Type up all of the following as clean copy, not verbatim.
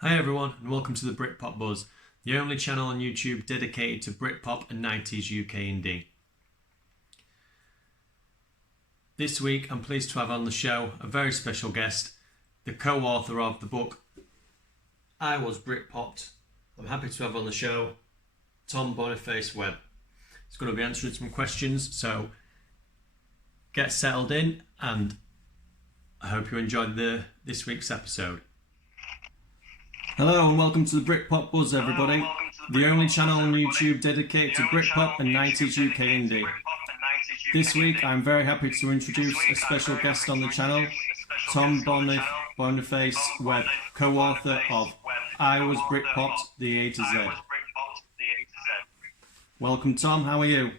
Hi everyone and welcome to the Britpop Buzz, the only channel on YouTube dedicated to Britpop and 90s UK indie. This week I'm pleased to have on the show a very special guest, the co-author of the book I Was BRITPOPPED. I'm happy to have on the show Tom Boniface-Webb. He's going to be answering some questions, so get settled in and I hope you enjoyed this week's episode. Hello and welcome to the Britpop Buzz, everybody. The only channel on YouTube dedicated to Britpop and 90s UK indie. This week I'm very happy to introduce a special guest on the channel, Tom Boniface-Webb, co-author of I Was BRITPOPPED the A-Z. Welcome Tom, how are you? I'm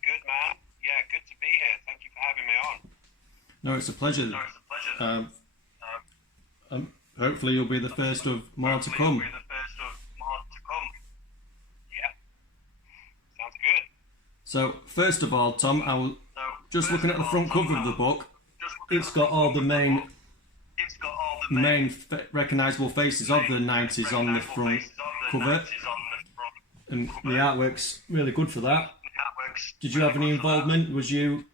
good, man. Yeah, good to be here. Thank you for having me on. No, it's a pleasure. Hopefully you'll be the first of more to come. Yeah. Sounds good. So, first of all, Tom, I was just looking at the front cover of the book. It's got all the main recognisable faces of the 90s on the front cover. And the artwork's really good for that. Did you have any involvement? Was you...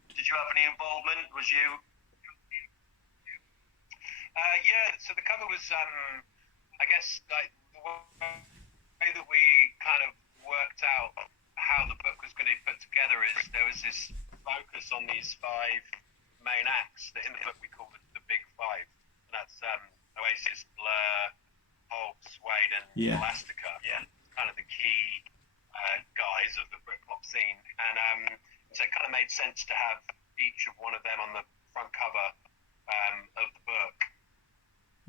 Yeah, so the cover was, I guess, like the way that we kind of worked out how the book was going to be put together is there was this focus on these five main acts that in the book we call the Big Five. And that's Oasis, Blur, Hulk, Suede, and Elastica. Yeah, kind of the key guys of the Britpop scene. And so it kind of made sense to have each of one of them on the front cover of the book.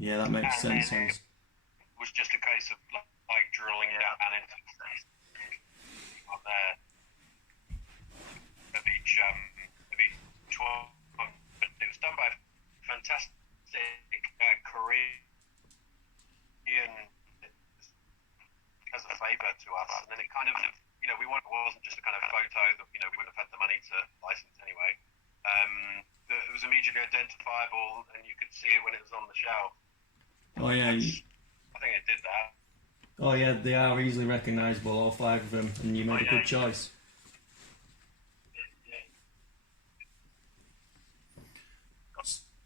Yeah, that makes sense. It was just a case of like drilling down into the face on there of each one. But it was done by a fantastic Korean as a favour to us, and then it kind of, it wasn't just a kind of photo that we wouldn't have had the money to license anyway. It was immediately identifiable, and you could see it when it was on the shelf. Oh yeah. I think it did that. Oh yeah, they are easily recognisable, all five of them, and you made a good choice.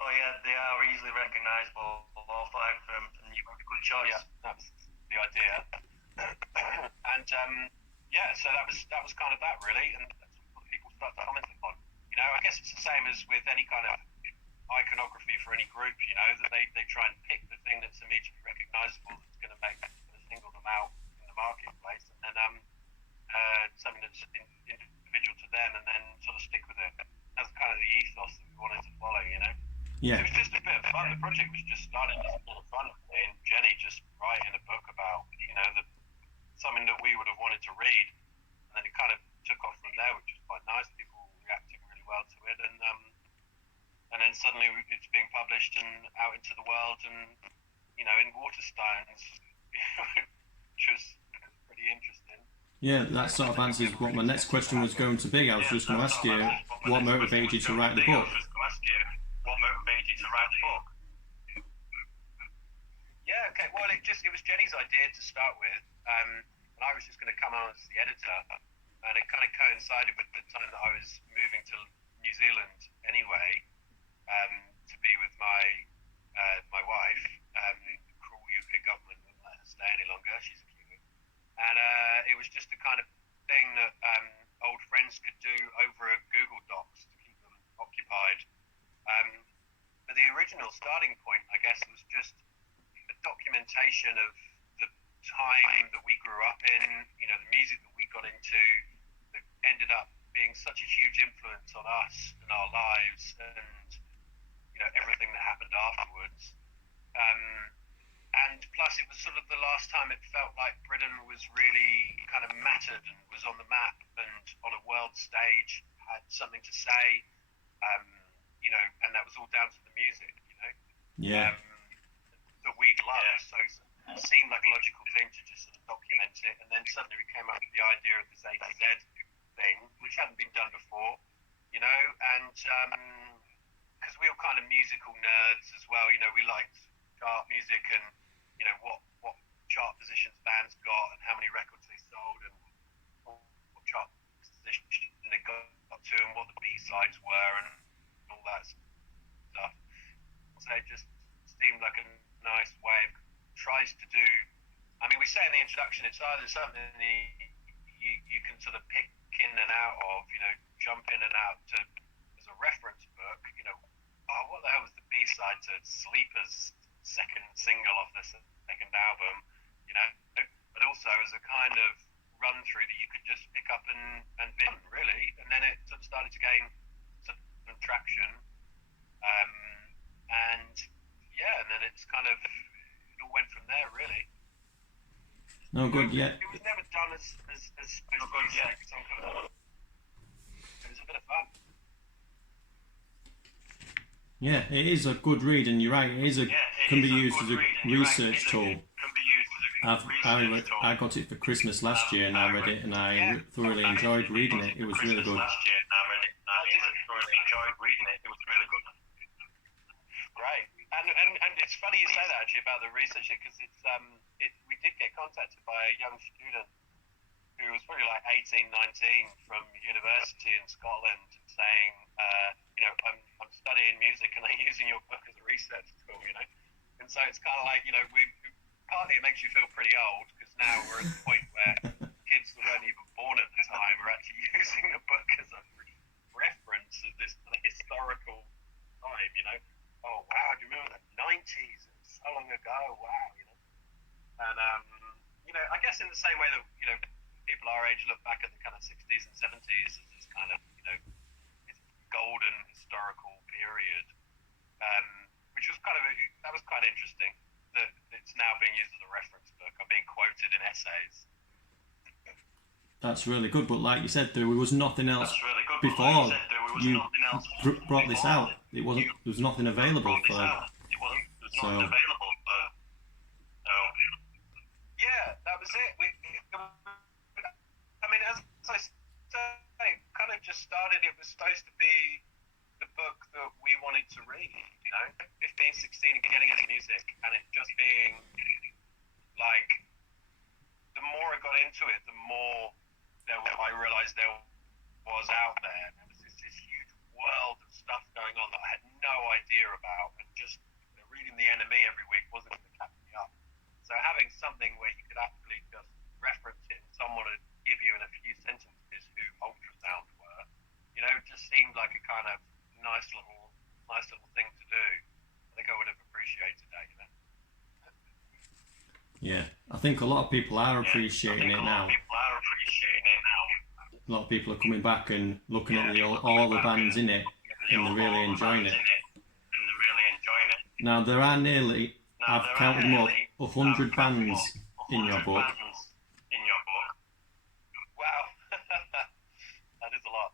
Oh yeah, they are easily recognisable, all five of them, and you made a good choice. Yeah, that's the idea. And so that was kind of that really, and that's what people start to comment upon. I guess it's the same as with any kind of iconography for any group, that they try and pick the thing that's immediately recognisable that's going to single them out in the marketplace, and then something that's individual to them, and then sort of stick with it. That's kind of the ethos that we wanted to follow, Yeah. It was just a bit of fun. The project was just started as a bit of fun, and Jenny just writing a book about, something that we would have wanted to read, and then it kind of took off from there, which was quite nice. People reacting really well to it, and then suddenly it's being published and out into the world, and in Waterstones, which was pretty interesting. Yeah, that sort of answers what my next question was going to be. I was just going to ask you, what motivated you to write the book? Yeah, okay. Well, it was Jenny's idea to start with, and I was just going to come on as the editor, and it kind of coincided with the time that I was moving to New Zealand anyway, to be with my wife. The cruel UK government wouldn't let her stay any longer. She's a Kiwi, and it was just the kind of thing that old friends could do over a Google Docs to keep them occupied. But the original starting point, I guess, was just a documentation of the time that we grew up in, the music that we got into, that ended up being such a huge influence on us and our lives, and everything that happened afterwards. And plus, it was sort of the last time it felt like Britain was really kind of mattered and was on the map and on a world stage, had something to say, and that was all down to the music, Yeah. That we'd loved. So it seemed like a logical thing to just sort of document it, and then suddenly we came up with the idea of this A-Z thing, which hadn't been done before, and because we were kind of musical nerds as well, we liked chart music and what chart positions bands got and how many records they sold and what chart position they got to and what the B-sides were and all that stuff. So it just seemed like a nice way of tries to do. I mean, we say in the introduction, it's either something you can sort of pick in and out of, jump in and out to as a reference book. What the hell was the B-side to Sleeper's second single off the second album? But also as a kind of run through that you could just pick up and bin really, and then it sort of started to gain some traction. And then it's kind of it all went from there really. No good, yeah. It was never done as supposed to be like some kind of. It was a bit of fun. Yeah, it is a good read, and you're right. Can be used as a research tool. I got it for Christmas last year, and I read it, and I thoroughly enjoyed reading it. It was really good. Great, and it's funny you say that actually about the research because we did get contacted by a young student who was probably like 18, 19 from university in Scotland saying, I'm studying music and I'm using your book as a research tool, And so it's kind of like, partly it makes you feel pretty old because now we're at the point where kids that weren't even born at the time are actually using the book as a reference of this kind of historical time, Oh, wow, do you remember the 90s? It was so long ago, wow, And, I guess in the same way that, people our age look back at the kind of 60s and 70s as this kind of, this golden historical period, which was that was quite interesting that it's now being used as a reference book or being quoted in essays. That's really good, but like you said, there was nothing else before you brought this out. There was nothing available for. So. Yeah, that was it. I mean, as I say, kind of just started. It was supposed to be the book that we wanted to read. 15, 16, and getting into music, and it just being like the more I got into it, the more I realized there was out there. There was this huge world of stuff going on that I had no idea about, and just reading the NME every week wasn't going to catch me up. So having something where you could actually just reference it and someone would give you in a few sentences who ultrasound were, it just seemed like a kind of nice little thing to do. I think I would have appreciated that, Yeah, I think a lot of people are appreciating it now. A lot of people are coming back and looking at all the bands in it, and they're really enjoying it. Now there are nearly, I've counted them up, 100 bands in your book. Wow, that is a lot.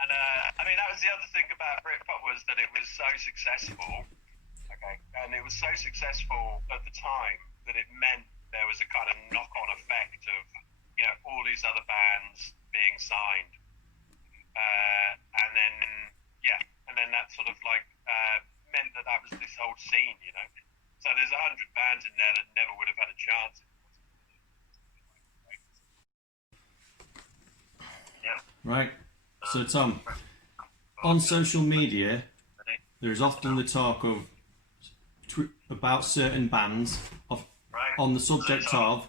And I mean, that was the other thing about Britpop was that it was so successful. Okay, and it was so successful at the time that it meant there was a kind of knock-on effect of all these other bands being signed, and then that sort of like meant that was this whole scene, So there's 100 bands in there that never would have had a chance. Right. So Tom, on social media, there's often the talk of about certain bands on the subject of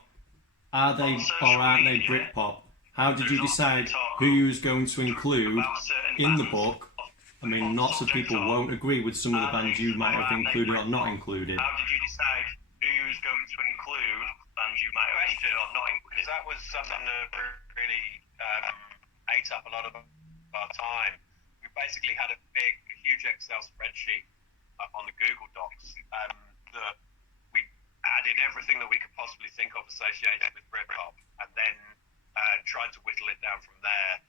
are they or aren't they Britpop? How did you decide who you was going to include in the book? I mean, lots of people won't agree with some of the bands you might have included or not included. How did you decide who you was going to include bands you might have included or not included? Because that was something that really ate up a lot of our time. We basically had a huge Excel spreadsheet up on the Google Docs that we added everything that we could possibly think of associated with Britpop, and then tried to whittle it down from there.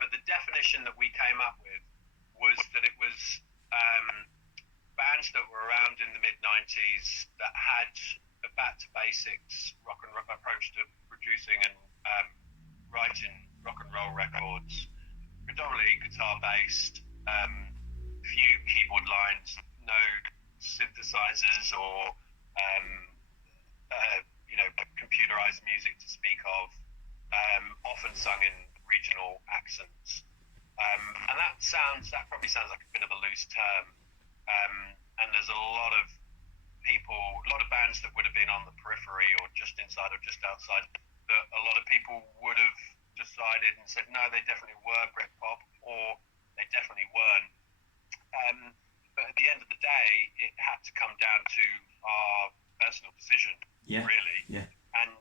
But the definition that we came up with was that it was bands that were around in the mid-90s that had a back to basics rock and roll approach to producing and writing rock and roll records, predominantly guitar based, few keyboard lines, synthesizers or computerized music to speak of, often sung in regional accents. And that probably sounds like a bit of a loose term. And there's a lot of bands that would have been on the periphery or just inside or just outside, that a lot of people would have decided and said, no, they definitely were Britpop, or they definitely weren't. But at the end of the day, it had to come down to our personal decision, really, and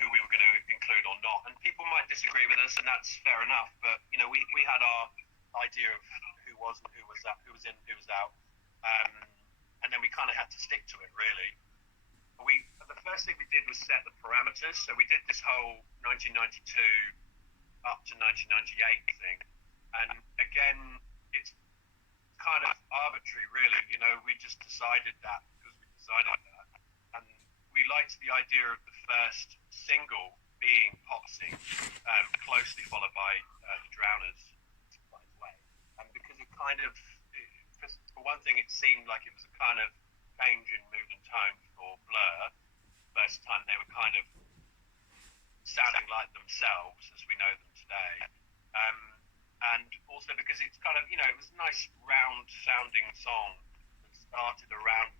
who we were going to include or not. And people might disagree with us, and that's fair enough. But we had our idea of who was and who was in, who was out, and then we kind of had to stick to it, really. The first thing we did was set the parameters. So we did this whole 1992 up to 1998 thing, and again, it's kind of arbitrary, really. We just decided that because we decided that, and we liked the idea of the first single being Popsy, closely followed by the Drowners, by the way, and because it kind of, for one thing, it seemed like it was a kind of change in mood and tone for Blur. First time they were kind of sounding like themselves as we know them today. And also because it's kind of, it was a nice round sounding song that started around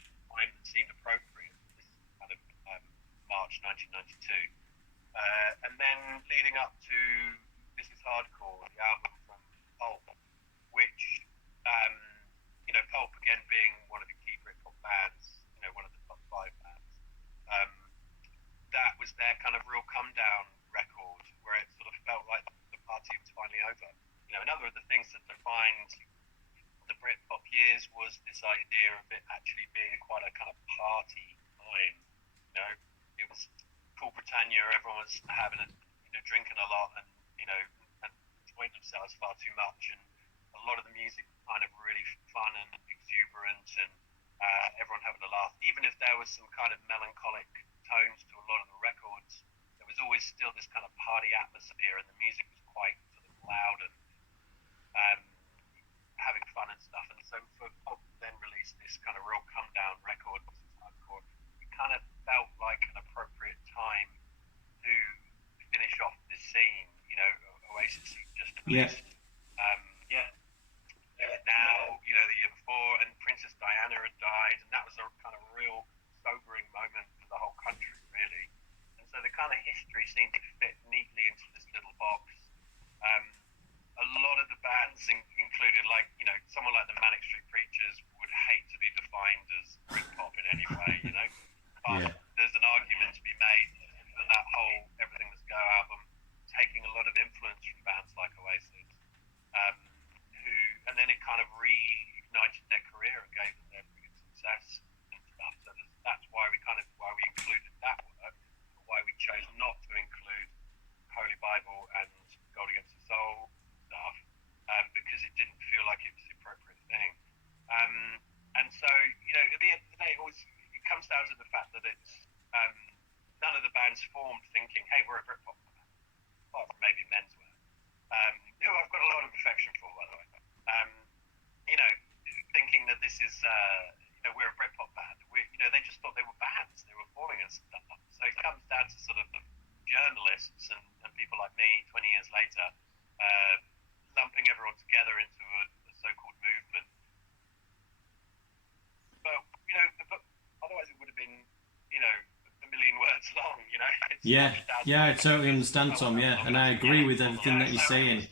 the time that seemed appropriate, this kind of March 1992. And then leading up to This Is Hardcore, the album from Pulp, which, Pulp again being one of the key Britpop bands, one of the top 5 bands, that was their kind of real come down record, where it sort of felt like the party was finally over. Another of the things that defined the Britpop years was this idea of it actually being quite a kind of party time. It was Cool Britannia, everyone was having drinking a lot and enjoying themselves far too much, and a lot of the music was kind of really fun and exuberant, and everyone having a laugh. Even if there was some kind of melancholic tones to a lot of the records, there was always still this kind of party atmosphere, and the music was quite sort of loud and having fun and stuff. And so for Pop then released this kind of real come down record, it kind of felt like an appropriate time to finish off this scene. Oasis just released. Now, the year before, and Princess Diana had died, and that was a kind of real sobering moment for the whole country, really. And so the kind of history seemed to fit neatly into this little box. A lot of the bands included, someone like the Manic Street Preachers would hate to be defined as Britpop in any way, But there's an argument to be made for that whole Everything Must Go album taking a lot of influence from bands like Oasis, and then it kind of reignited their career and gave them their big success and stuff. So that's why we included that work, but why we chose not to include Holy Bible and Gold Against the Soul stuff, because it didn't feel like it was the appropriate thing. And so, at the end of the day, it comes down to the fact that it's none of the bands formed thinking, hey, we're a Britpop band, apart from maybe Menswear, who I've got a lot of affection for, by the way. Thinking that this is, we're a Britpop band. They just thought they were bands. They were forming and stuff. So it comes down to sort of the journalists and people like me 20 years later, lumping everyone together into a so-called movement. But, otherwise it would have been, a million words long, I totally understand, Tom, and I agree with everything that you're saying.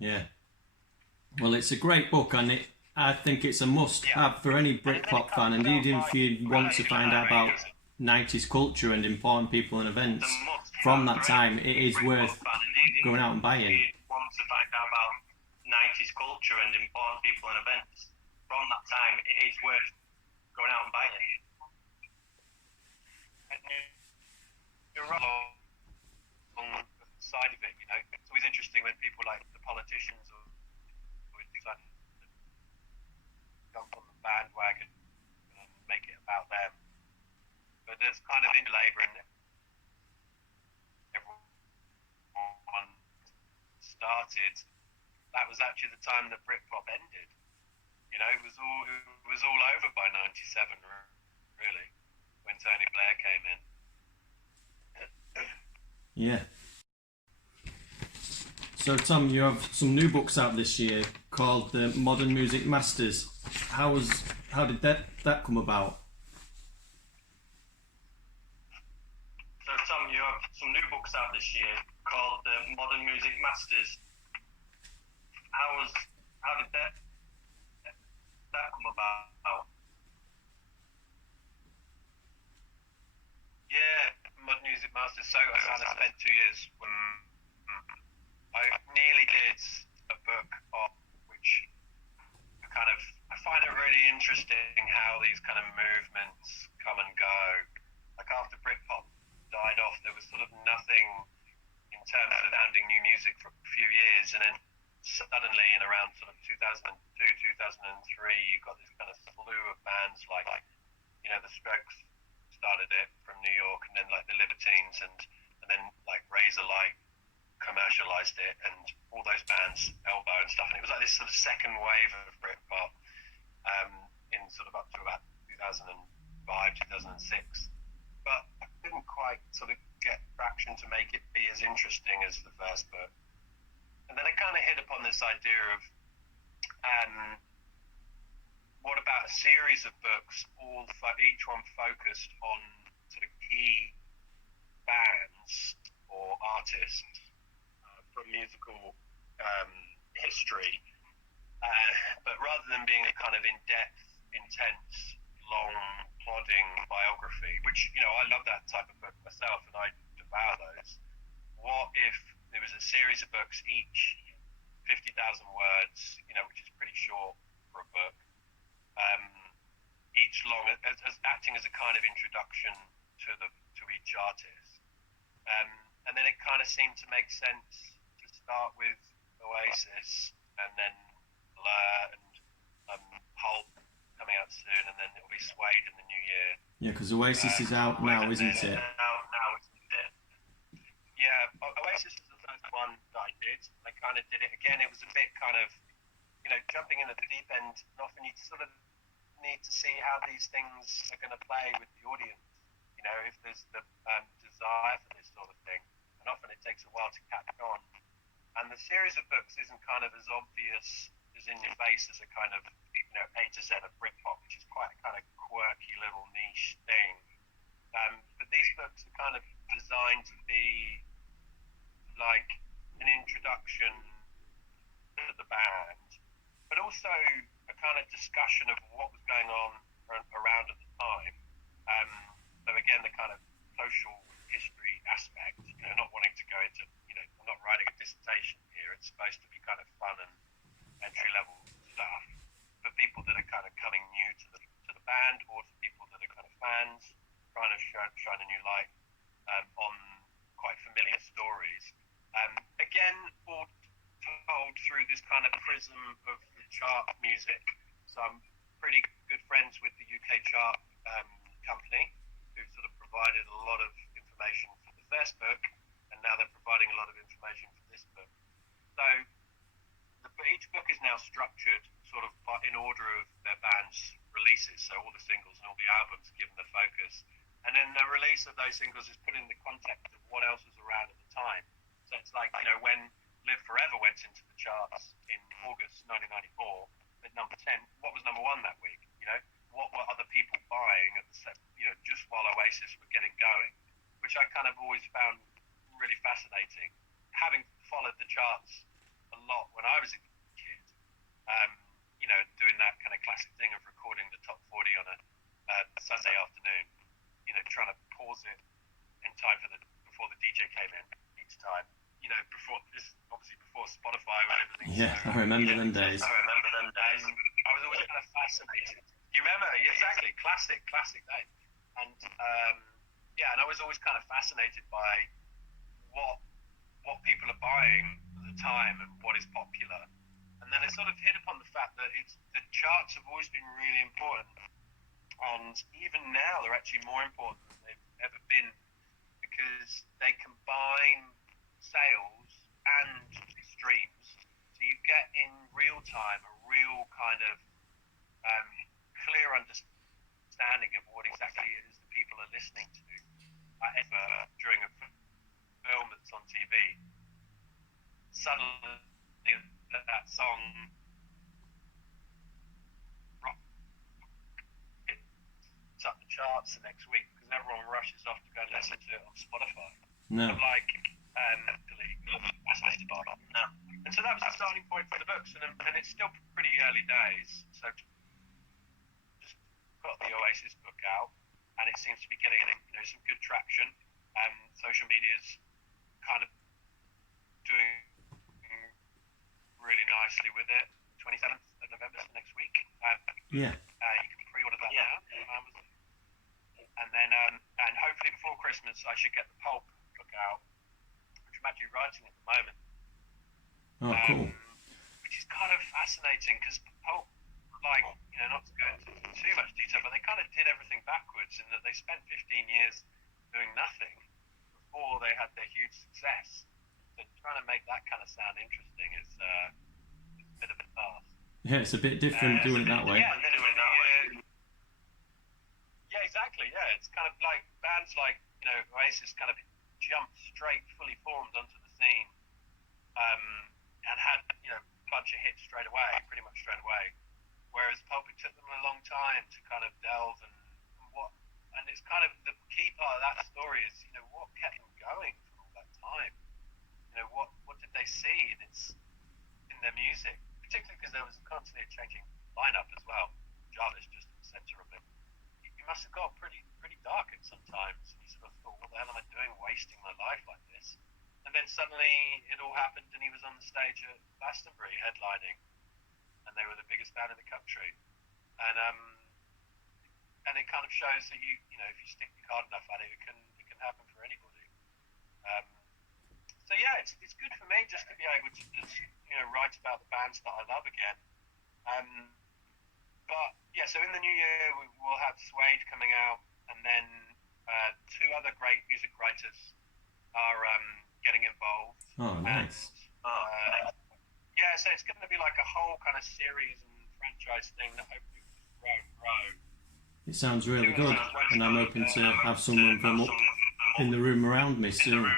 Yeah. Well, it's a great book, and I think it's a must-have for any Britpop fan, and even if you want to find out about 90s culture and important people and events from that time, it is worth going out and buying. Want to find out about 90s culture and important people and events from that time, it is worth going out and buying. You're right on the side of it, It's always interesting when people like the politicians or decide to jump on the bandwagon and make it about them. But there's kind of in Labour and everyone started, that was actually the time that Britpop ended. You know, it was all over by '97, really, when Tony Blair came in. Yeah. So Tom, you have some new books out this year called the Modern Music Masters. How did that come about? So Tom, you have some new books out this year called the Modern Music Masters. How did that come about? Yeah, Modern Music Masters. So I kind of spent 2 years when I nearly did a book of which I find it really interesting how these kind of movements come and go. Like after Britpop died off, there was sort of nothing in terms of founding new music for a few years, and then suddenly in around sort of 2002, 2003, you got this kind of slew of bands like you know, the Strokes started it from New York, and then like the Libertines, and then like Razorlight commercialized it, and all those bands, Elbow and stuff, and it was like this sort of second wave of Britpop in sort of up to about 2005, 2006. But I couldn't quite sort of get traction to make it be as interesting as the first book. And then I kind of hit upon this idea of what about a series of books, each one focused on sort of key bands or artists from musical history, but rather than being a kind of in-depth, intense, long, plodding biography, which, you know, I love that type of book myself and I devour those. What if there was a series of books, each 50,000 words, you know, which is pretty short for a book, each long, as acting as a kind of introduction to each artist. And then it kind of seemed to make sense to start with Oasis, and then Blur, and Hulk coming out soon, and then it'll be Suede in the new year. Yeah, because Oasis is out now, isn't it? Now isn't it? Yeah, Oasis is the first one that I did. I kind of did it again. It was a bit kind of, you know, jumping in at the deep end. And often you sort of need to see how these things are going to play with the audience. You know, if there's the desire for this sort of thing, and often it takes a while to catch on. And the series of books isn't kind of as obvious as in your face as a kind of, you know, A to Z of Britpop, which is quite a kind of quirky little niche thing. But these books are kind of designed to be like an introduction to the band, but also a kind of discussion of what was going on around at the time. So again, the kind of social history aspect, you know, not wanting to go into, you know, I'm not writing a dissertation here. It's supposed to be kind of fun and entry-level stuff for people that are kind of coming new to the band, or to people that are kind of fans, trying to shine a new light on quite familiar stories. Again, all told through this kind of prism of the chart music. So I'm pretty good friends with the UK chart company, who sort of provided a lot of information for the first book, and now they're providing a lot of information for this book. So each book is now structured sort of in order of their band's releases, so all the singles and all the albums given the focus. And then the release of those singles is put in the context of what else was around at the time. So it's like, you know, when Live Forever went into the charts in August 1994 at number 10, what was number one that week? You know, what were other people buying at the, you know, just while Oasis were getting going, which I kind of always found really fascinating. Having followed the charts a lot when I was a kid, you know, doing that kind of classic thing of recording the top 40 on a Sunday afternoon, you know, trying to pause it in time before the DJ came in each time. You know, obviously before Spotify or everything. Yeah, I remember them days. I was always kind of fascinated. You remember? Yeah, exactly. Classic days. And yeah, and I was always kind of fascinated by what people are buying at the time and what is popular. And then I sort of hit upon the fact that the charts have always been really important, and even now they're actually more important than they've ever been, because they combine sales and streams get in real time a real kind of clear understanding of what exactly it is that people are listening to ever during a film that's on TV. Suddenly, that song rockets up the charts the next week because everyone rushes off to go and listen to it on Spotify. No. I'm like, fascinated by it now. And so that was the starting point for the books, and it's still pretty early days. So just got the Oasis book out, and it seems to be getting some good traction. Social media's kind of doing really nicely with it. 27th of November, so next week. You can pre-order that now on Amazon. And then, and hopefully before Christmas, I should get the Pulp book out, which I'm actually writing at the moment. Oh, cool. Which is kind of fascinating because Pulp, like, not to go into too much detail, but they kind of did everything backwards in that they spent 15 years doing nothing before they had their huge success. So trying to make that kind of sound interesting is a bit of a task. Yeah, it's a bit different doing it that way. Yeah, yeah, exactly. Yeah, it's kind of like bands like Oasis kind of jumped straight, fully formed onto the scene, and had a bunch of hits pretty much straight away. Whereas Pulp, it took them a long time to kind of delve and it's kind of the key part of that story is what kept them going for all that time. What did they see in their music, particularly because there was constantly a changing lineup as well. Jarvis just at the center of it. You must have got pretty dark at some times, and you sort of thought, what the hell am I doing, wasting my life like this? And then suddenly it all happened, and he was on the stage at Glastonbury headlining, and they were the biggest band in the country. And it kind of shows that if you stick hard enough at it, it can happen for anybody. So yeah, it's good for me just to be able to write about the bands that I love again. But yeah, so in the new year we'll have Suede coming out, and then two other great music writers are getting involved. Oh, nice. Yeah, so it's going to be like a whole kind of series and franchise thing that hopefully will grow. It sounds really good, and I'm hoping to have someone from up in the room around me soon. And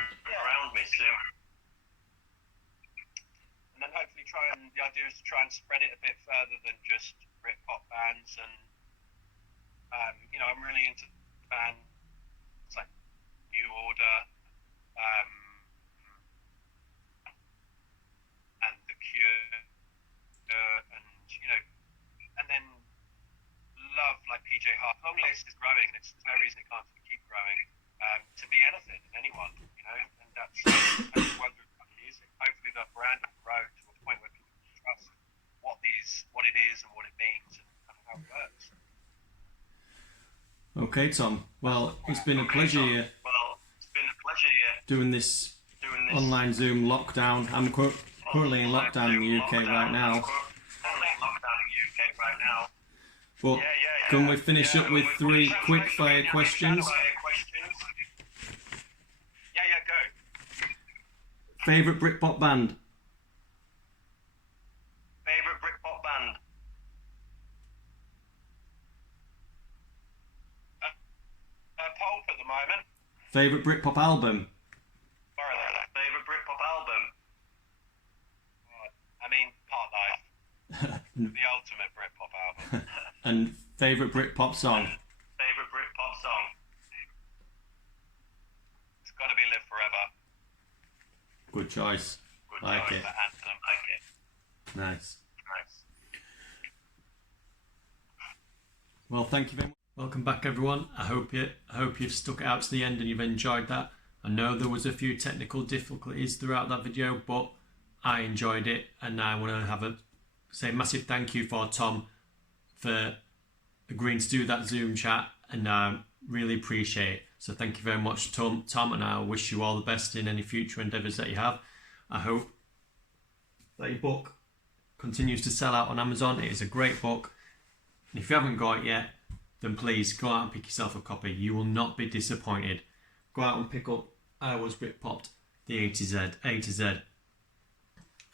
then hopefully the idea is to try and spread it a bit further than just Britpop bands, and I'm really into bands like New Order, and The Cure, and then love like PJ Hart. Long list is growing, and there's no reason it can't keep growing. To be anything and anyone, and that's wonderful about music. Hopefully that brand will grow to a point where people can trust what it is and what it means and how it works. Okay, Tom. Well, it's been a pleasure doing this online Zoom lockdown. I'm currently in lockdown in the UK right now. But can we finish up with 3 quick fire questions? Yeah, go. Favourite Britpop band? Favourite Britpop band? Pulp at the moment. Favourite Britpop album? Favourite Britpop album? I mean, Part Life. The ultimate Britpop album. And favourite Britpop song? Favourite Britpop song? It's got to be Live Forever. Good choice. Like it. Anthem. Like it. Nice. Well, thank you very much. Welcome back, everyone. I hope you've stuck it out to the end and you've enjoyed that. I know there was a few technical difficulties throughout that video, but I enjoyed it, and I want to say a massive thank you for Tom for agreeing to do that Zoom chat, and I really appreciate it. So thank you very much, Tom, and I wish you all the best in any future endeavours that you have. I hope that your book continues to sell out on Amazon. It is a great book, and if you haven't got it yet, then please go out and pick yourself a copy. You will not be disappointed. Go out and pick up I Was BRITPOPPED the A to Z.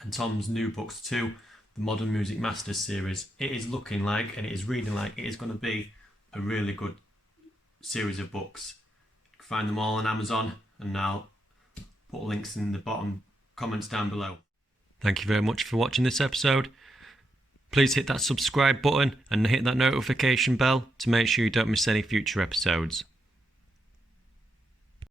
and Tom's new books too, the Modern Music Masters series. It is looking like, and it is reading like, it is going to be a really good series of books. You can find them all on Amazon, and I'll put links in the bottom comments down below. Thank you very much for watching this episode. Please hit that subscribe button and hit that notification bell to make sure you don't miss any future episodes.